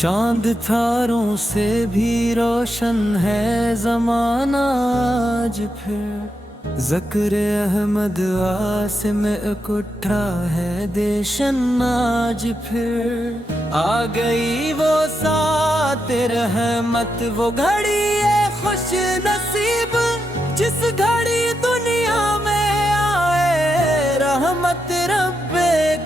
چاند تاروں سے بھی روشن ہے زمانہ آج پھر، ذکر احمد عاصم اکٹھا ہے دیشن آج پھر، آ گئی وہ سات رحمت، وہ گھڑی ہے خوش نصیب، جس گھڑی دنیا میں آئے رحمت رب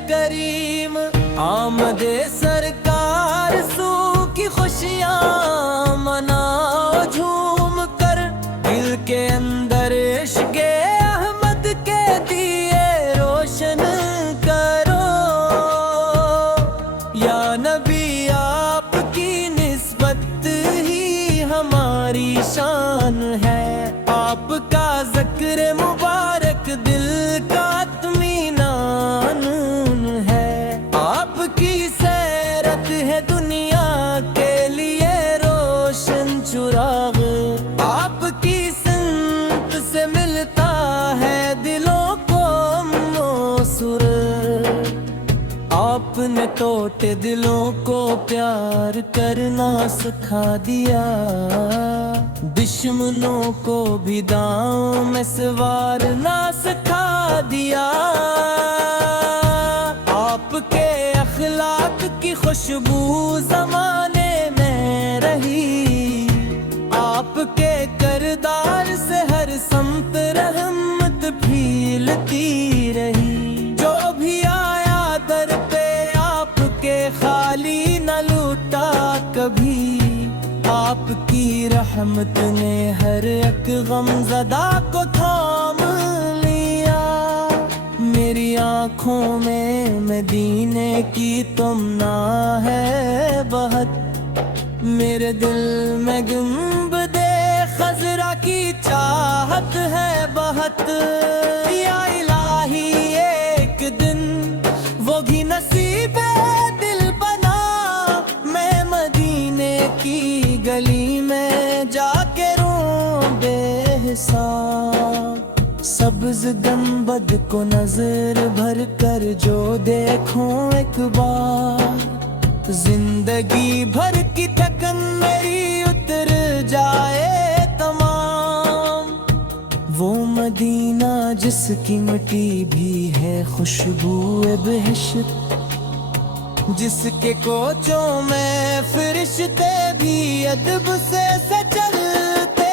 کریم، آمد سرکار سو کی خوشیاں مناؤ جھوم کر، دل کے اندر عشق احمد کے دیے روشن کرو، یا نبی آپ کی نسبت ہی ہماری شان ہے، آپ کا ذکر مبارک دل کا اطمینان ہے، آپ کی سیرت ہے دنیا کے لیے روشن چراغ، آپ کی سمت سے ملتا ہے دلوں کو امن و سرور، آپ نے ٹوٹے دلوں کو پیار کرنا سکھا دیا، دشمنوں کو بھی داؤں میں سنوارنا سکھا دیا، آپ کے اخلاق کی خوشبو زمانے میں رہی، آپ کے کردار سے ہر سمت رحمت پھیلتی رہی، جو بھی آیا در پہ آپ کے خالی نہ لوٹا کبھی، آپ کی رحمت نے ہر ایک غم زدہ کو تھام لیا، میری آنکھوں میں مدینے کی تمنا ہے بہت، میرے دل میں گنبد خضرا کی چاہت ہے بہت، یا الہی ایک دن وہ بھی نصیب دل بنا، میں مدینے کی گلی میں جا کے روں بے حساب، سبز گنبد کو نظر بھر کر جو دیکھوں ایک بار، زندگی بھر کی تھکن میری اتر جائے تمام، وہ مدینہ جس کی مٹی بھی ہے خوشبو بہشت، جس کے کوچوں میں فرشتے بھی ادب سے سجلتے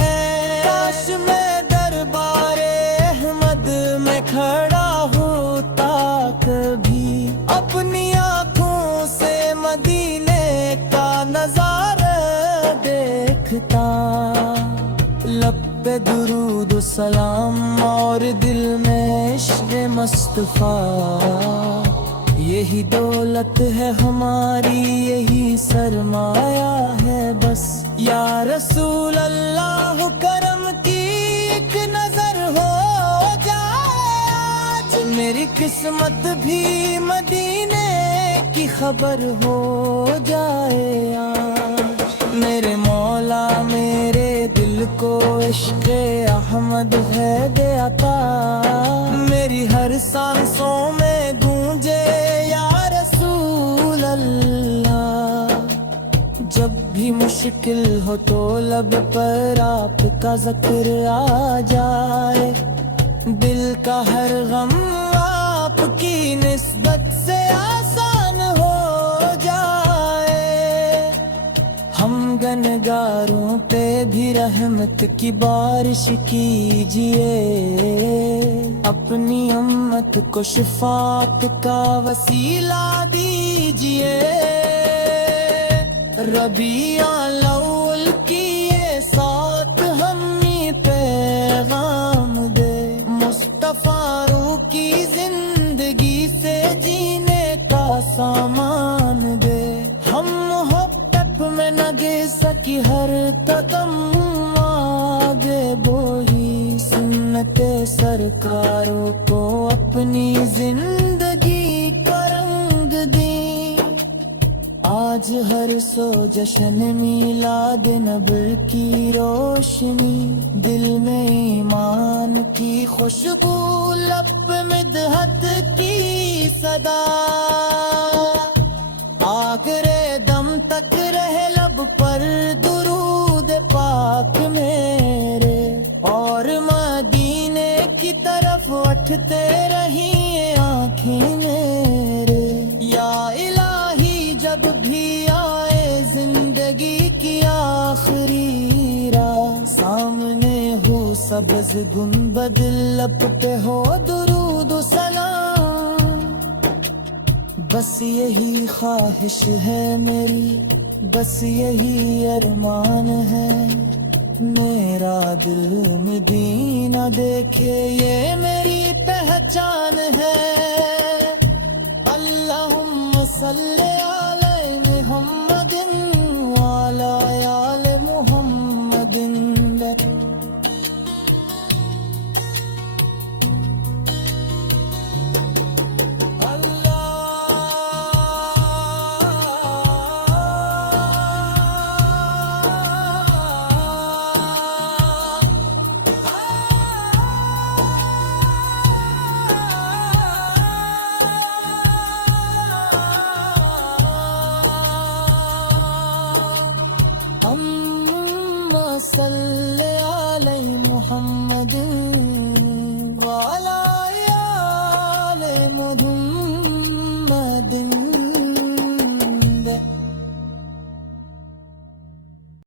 ہیں، کاش میں دربار احمد میں کھڑا ہوتا کبھی، اپنی آنکھوں سے مدینے کا نظارہ دیکھتا، لب پہ درود و سلام اور دل میں عشق مصطفیٰ، یہی دولت ہے ہماری، یہی سرمایہ ہے بس، یا رسول اللہ کرم کی ایک نظر ہو جائے آج، میری قسمت بھی مدینے کی خبر ہو جائے آج، میرے مولا میرے دل کو عشق احمد ہے دے عطا، میری ہر سانسوں میں گونجے یا رسول اللہ، جب بھی مشکل ہو تو لب پر آپ کا ذکر آ جائے، دل کا ہر غم آپ کی نسبت سے آسان ہو جائے، ہم گنہگاروں پہ بھی رحمت کی بارش کیجئے، اپنی امت کو شفاعت کا وسیلہ دیجئے، ربیع الاول کی یہ ساتھ ہمیں پیغام دے، مصطفیٰ روح کی زندگی سے جینے کا سامان دے، ہم محبت میں نہ گر سکی ہر قدم آگے بولی، سنت سرکاروں کو اپنی زندگی کا رنگ دی، آج آج ہر سو جشن میلاد نبی کی روشنی، دل میں ایمان کی خوشبو، لب مدحت کی صدا، آخرے دم تک رہے لب پر درود پاک میرے، اور مدینے کی طرف اٹھتے رہیں آنکھیں میرے۔ یا الہی جب بھی آئے زندگی کی آخری راہ، سامنے ہو سبز گنبد، لب پہ ہو درود و سلام، بس یہی خواہش ہے میری، بس یہی ارمان ہے، میرا دل مدینہ دیکھے یہ میری پہچان ہے۔ اللہم صلی علی محمد وعلی آل محمد۔ صلی علی محمد وعلی